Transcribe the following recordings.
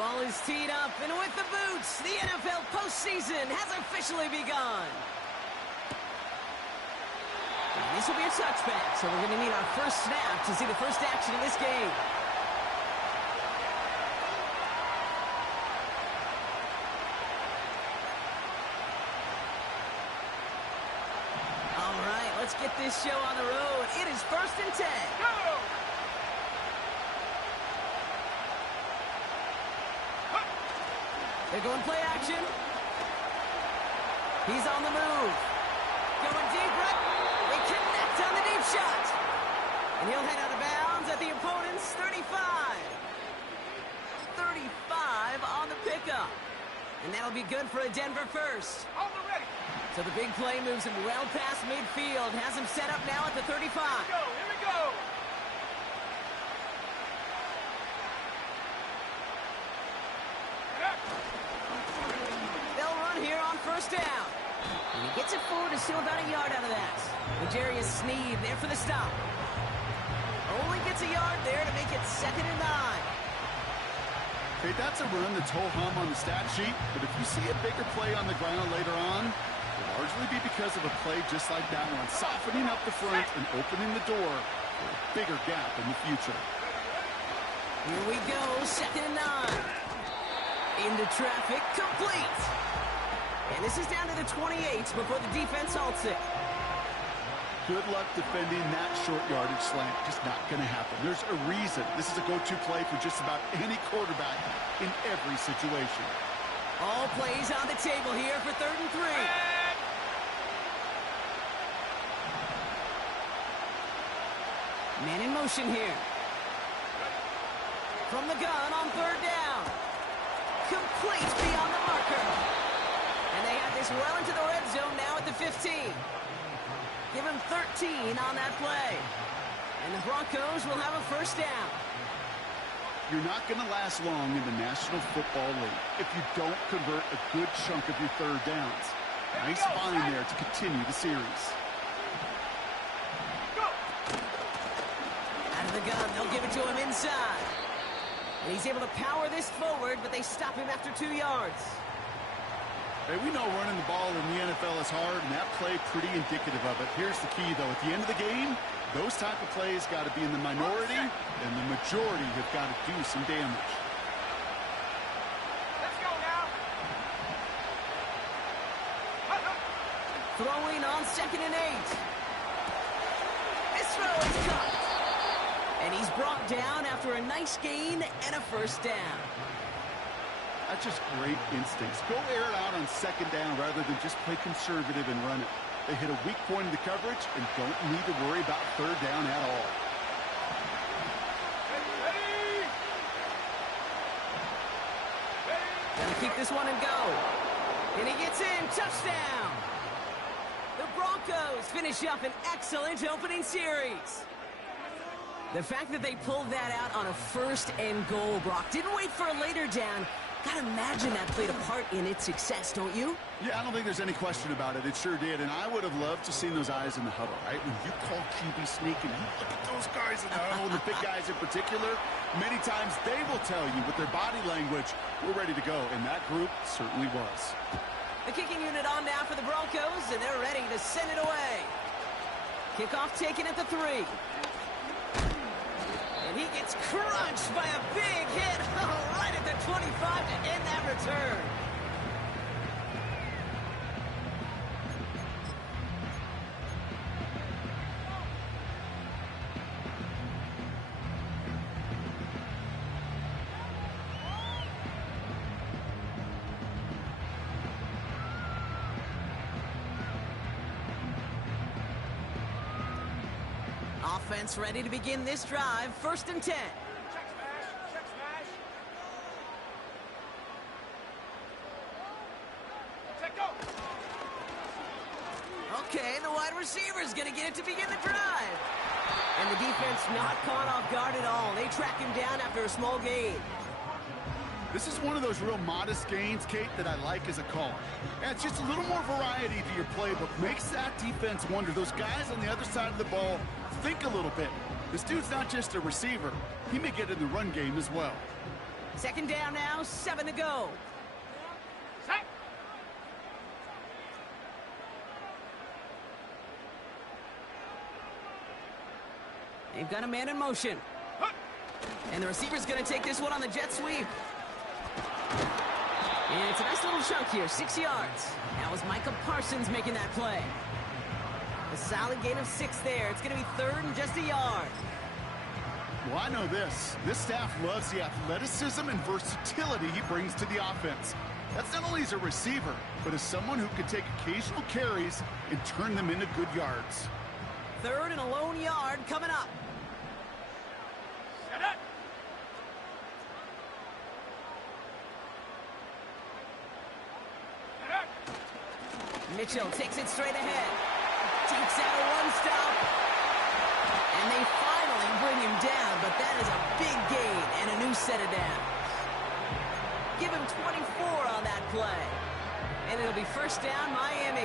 Ball is teed up, and with the boots, the NFL postseason has officially begun. And this will be a touchback, so we're going to need our first snap to see the first action of this game. All right, let's get this show on the road. It is 1st and 10. Go! They're going play action. He's on the move. Going deep right. They connect on the deep shot. And he'll head out of bounds at the opponent's 35. 35 on the pickup. And that'll be good for a Denver first. On the ready. So the big play moves him well past midfield. Has him set up now at the 35. Here we go. They'll run here on first down. And he gets it forward to steal about a yard out of that. L'Jarius Sneed there for the stop. Only gets a yard there to make it 2nd and 9. Okay, that's a run that's ho-hum on the stat sheet, but if you see a bigger play on the ground later on, it'll largely be because of a play just like that one, softening up the front and opening the door for a bigger gap in the future. Here we go, 2nd and 9. Into traffic, complete. And this is down to the 28 before the defense halts it. Good luck defending that short yardage slant. Just not going to happen. There's a reason this is a go-to play for just about any quarterback in every situation. All plays on the table here for 3rd and 3. Man in motion here. From the gun on 3rd down. Complete beyond the marker. And they have this well into the red zone now at the 15. Give him 13 on that play. And the Broncos will have a first down. You're not going to last long in the National Football League if you don't convert a good chunk of your 3rd downs. Nice find there to continue the series. Out of the gun, they'll give it to him inside. And he's able to power this forward, but they stop him after 2 yards. Hey, we know running the ball in the NFL is hard, and that play pretty indicative of it. Here's the key, though. At the end of the game, those type of plays got to be in the minority, and the majority have got to do some damage. Let's go now. Throwing on 2nd and 8. This throw is caught. And he's brought down after a nice gain and a first down. That's just great instincts. Go air it out on 2nd down rather than just play conservative and run it. They hit a weak point in the coverage and don't need to worry about 3rd down at all. Gonna keep this one and go. And he gets in. Touchdown. The Broncos finish up an excellent opening series. The fact that they pulled that out on a 1st and goal, Brock, didn't wait for a later down. Gotta imagine that played a part in its success, don't you? Yeah, I don't think there's any question about it. It sure did, and I would have loved to seen those eyes in the huddle, right? When you call QB sneak and you look at those guys in the huddle, the big guys in particular, many times they will tell you with their body language, we're ready to go, and that group certainly was. The kicking unit on now for the Broncos, and they're ready to send it away. Kickoff taken at the 3. And he gets crunched by a big hit right at the 25 to end that return. Offense ready to begin this drive. 1st and 10. Check smash. Check smash. Check go. Okay, the wide receiver's going to get it to begin the drive. And the defense not caught off guard at all. They track him down after a small gain. This is one of those real modest gains, Kate, that I like as a call. Yeah, it's just a little more variety to your playbook. Makes that defense wonder. Those guys on the other side of the ball think a little bit. This dude's not just a receiver. He may get in the run game as well. Second down now, 7 to go. Set. They've got a man in motion. And the receiver's going to take this one on the jet sweep. And it's a nice little chunk here, 6 yards. That was Micah Parsons making that play. A solid gain of 6 there. It's going to be third and just a yard. Well, I know this. This staff loves the athleticism and versatility he brings to the offense. That's not only as a receiver, but as someone who can take occasional carries and turn them into good yards. Third and a lone yard coming up. Set it. Mitchell takes it straight ahead. Takes out a one-stop. And they finally bring him down, but that is a big gain and a new set of downs. Give him 24 on that play. And it'll be first down, Miami.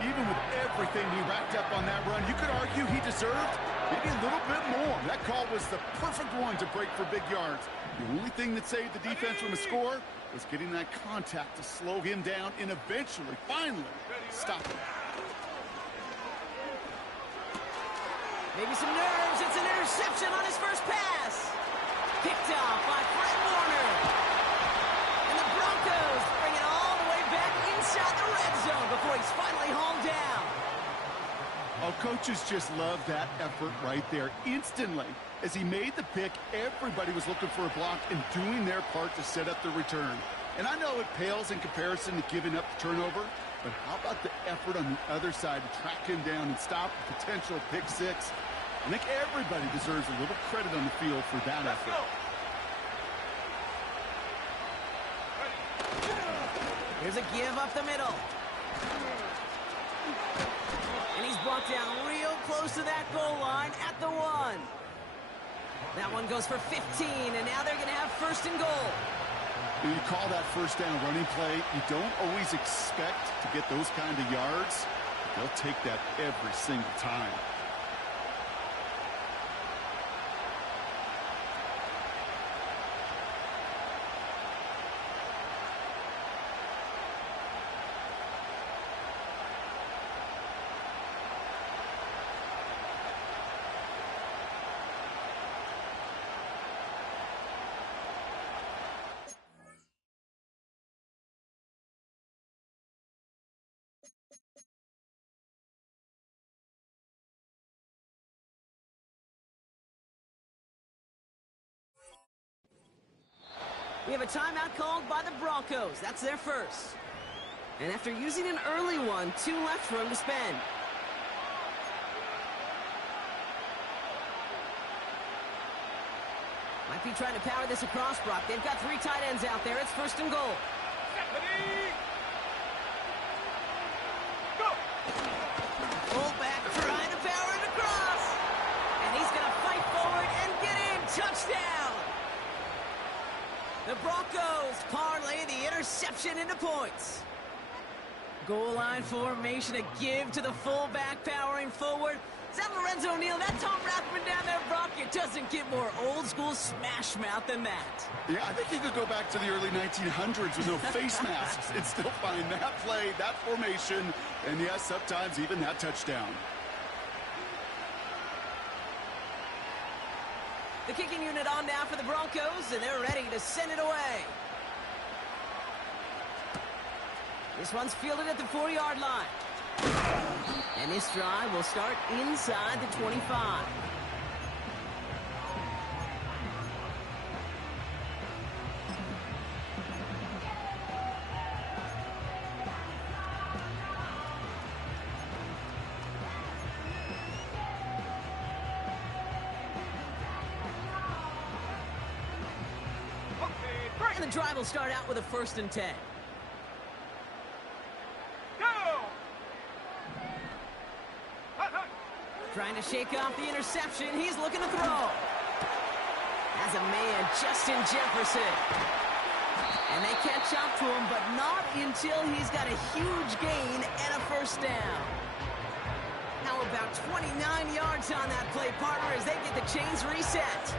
Even with everything he racked up on that run, you could argue he deserved maybe a little bit more. That call was the perfect one to break for big yards. The only thing that saved the defense from a score was getting that contact to slow him down and eventually, finally, stop him. Maybe some nerves. It's an interception on his first pass. Picked off by Fred Warner. And the Broncos bring it all the way back inside the red zone before he's finally hauled down. Oh, coaches just love that effort right there. Instantly, as he made the pick, everybody was looking for a block and doing their part to set up the return. And I know it pales in comparison to giving up the turnover, but how about the effort on the other side to track him down and stop a potential pick six? I think everybody deserves a little credit on the field for that effort. Here's a give up the middle. And he's brought down real close to that goal line at the 1. That one goes for 15, and now they're going to have first and goal. When you call that first down running play, you don't always expect to get those kind of yards. They'll take that every single time. We have a timeout called by the Broncos. That's their first. And after using an early one, 2 left for him to spend. Might be trying to power this across, Brock. They've got 3 tight ends out there. It's first and goal. Go! Fullback trying to power it across. And he's going to fight forward and get in. Touchdown! The Broncos parlay the interception into points. Goal line formation, a give to the fullback powering forward. Is that Lorenzo Neal? That Tom Rathman down there, Brock? It doesn't get more old school smash mouth than that. Yeah, I think you could go back to the early 1900s with no face masks and still find that play, that formation, and yes, sometimes even that touchdown. The kicking unit on now for the Broncos, and they're ready to send it away. This one's fielded at the 4-yard line. And this drive will start inside the 25. And the drive will start out with a 1st and 10. Trying to shake off the interception. He's looking to throw. As a man, Justin Jefferson. And they catch up to him, but not until he's got a huge gain and a 1st down. How about 29 yards on that play, partner, as they get the chains reset.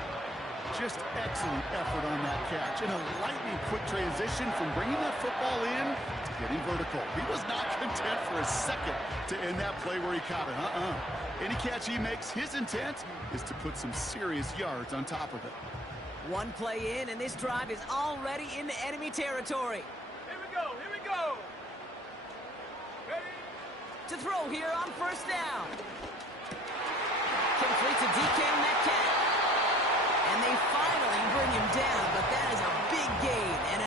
Just excellent effort on that catch. And a lightning quick transition from bringing that football in to getting vertical. He was not content for a second to end that play where he caught it. Any catch he makes, his intent is to put some serious yards on top of it. One play in, and this drive is already into enemy territory. Here we go. Here we go. Ready? To throw here on first down. Complete to DK Metcalf. And they finally bring him down, but that is a big gain. And